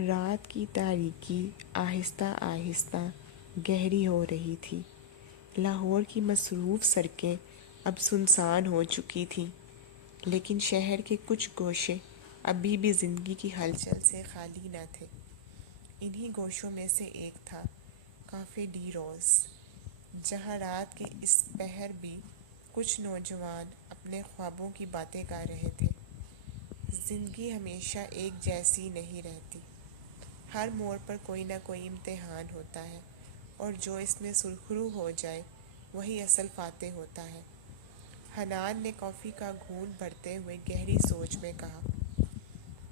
رات کی تاریکی آہستہ آہستہ گہری ہو رہی تھی۔ لاہور کی مصروف سڑکیں اب سنسان ہو چکی تھیں، لیکن شہر کے کچھ گوشے ابھی بھی زندگی کی ہلچل سے خالی نہ تھے۔ انہی گوشوں میں سے ایک تھا کافے ڈی روز، جہاں رات کے اس پہر بھی کچھ نوجوان اپنے خوابوں کی باتیں کر رہے تھے۔ زندگی ہمیشہ ایک جیسی نہیں رہتی، ہر موڑ پر کوئی نہ کوئی امتحان ہوتا ہے، اور جو اس میں سرخرو ہو جائے وہی اصل فاتح ہوتا ہے۔ حنان نے کافی کا گھونٹ بھرتے ہوئے گہری سوچ میں کہا۔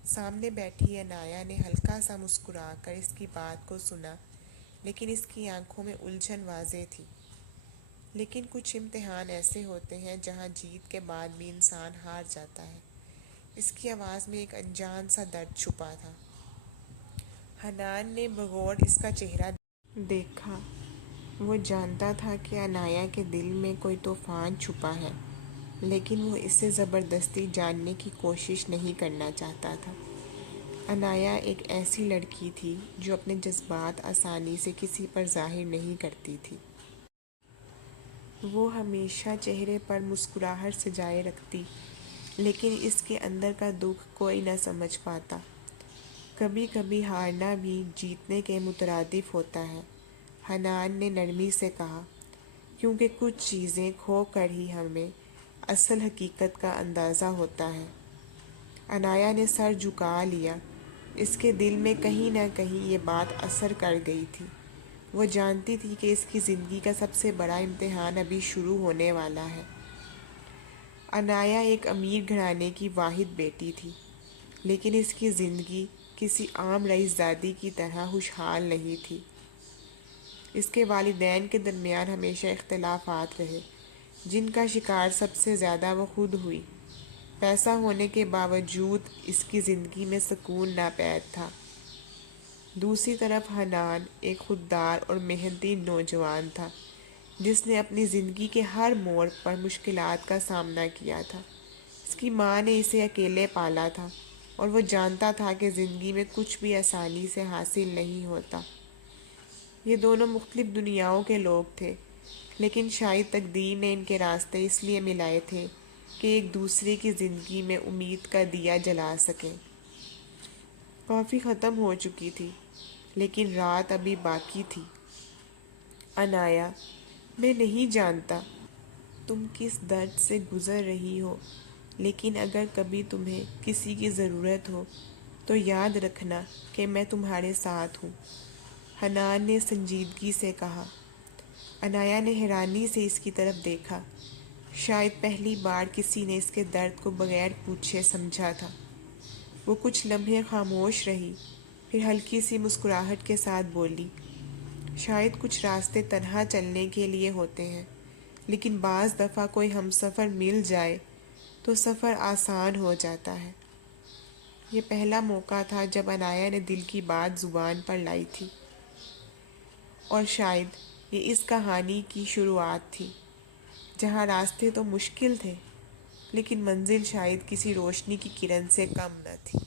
سامنے بیٹھی عنایہ نے ہلکا سا مسکرا کر اس کی بات کو سنا، لیکن اس کی آنکھوں میں الجھن واضح تھی۔ لیکن کچھ امتحان ایسے ہوتے ہیں جہاں جیت کے بعد بھی انسان ہار جاتا ہے۔ اس کی آواز میں ایک انجان سا درد چھپا تھا۔ حنان نے بغور اس کا چہرہ دیکھا۔ وہ جانتا تھا کہ عنایہ کے دل میں کوئی طوفان چھپا ہے، لیکن وہ اسے زبردستی جاننے کی کوشش نہیں کرنا چاہتا تھا۔ عنایہ ایک ایسی لڑکی تھی جو اپنے جذبات آسانی سے کسی پر ظاہر نہیں کرتی تھی۔ وہ ہمیشہ چہرے پر مسکراہٹ سجائے رکھتی، لیکن اس کے اندر کا دکھ کوئی نہ سمجھ پاتا۔ کبھی کبھی ہارنا بھی جیتنے کے مترادف ہوتا ہے، حنان نے نرمی سے کہا، کیونکہ کچھ چیزیں کھو کر ہی ہمیں اصل حقیقت کا اندازہ ہوتا ہے۔ عنایہ نے سر جھکا لیا۔ اس کے دل میں کہیں نہ کہیں یہ بات اثر کر گئی تھی۔ وہ جانتی تھی کہ اس کی زندگی کا سب سے بڑا امتحان ابھی شروع ہونے والا ہے۔ عنایہ ایک امیر گھرانے کی واحد بیٹی تھی، لیکن اس کی زندگی کسی عام رئیس زادی کی طرح خوشحال نہیں تھی۔ اس کے والدین کے درمیان ہمیشہ اختلافات رہے، جن کا شکار سب سے زیادہ وہ خود ہوئی۔ پیسہ ہونے کے باوجود اس کی زندگی میں سکون ناپید تھا۔ دوسری طرف حنان ایک خوددار اور محنتی نوجوان تھا، جس نے اپنی زندگی کے ہر موڑ پر مشکلات کا سامنا کیا تھا۔ اس کی ماں نے اسے اکیلے پالا تھا، اور وہ جانتا تھا کہ زندگی میں کچھ بھی آسانی سے حاصل نہیں ہوتا۔ یہ دونوں مختلف دنیاؤں کے لوگ تھے، لیکن شاید تقدیر نے ان کے راستے اس لیے ملائے تھے کہ ایک دوسرے کی زندگی میں امید کا دیا جلا سکیں۔ کافی ختم ہو چکی تھی، لیکن رات ابھی باقی تھی۔ عنایہ، میں نہیں جانتا تم کس درد سے گزر رہی ہو، لیکن اگر کبھی تمہیں کسی کی ضرورت ہو تو یاد رکھنا کہ میں تمہارے ساتھ ہوں، حنان نے سنجیدگی سے کہا۔ عنایہ نے حیرانی سے اس کی طرف دیکھا۔ شاید پہلی بار کسی نے اس کے درد کو بغیر پوچھے سمجھا تھا۔ وہ کچھ لمحے خاموش رہی، پھر ہلکی سی مسکراہٹ کے ساتھ بولی، شاید کچھ راستے تنہا چلنے کے لیے ہوتے ہیں، لیکن بعض دفعہ کوئی ہمسفر مل جائے تو سفر آسان ہو جاتا ہے۔ یہ پہلا موقع تھا جب عنایہ نے دل کی بات زبان پر لائی تھی، اور شاید یہ اس کہانی کی شروعات تھی، جہاں راستے تو مشکل تھے، لیکن منزل شاید کسی روشنی کی کرن سے کم نہ تھی۔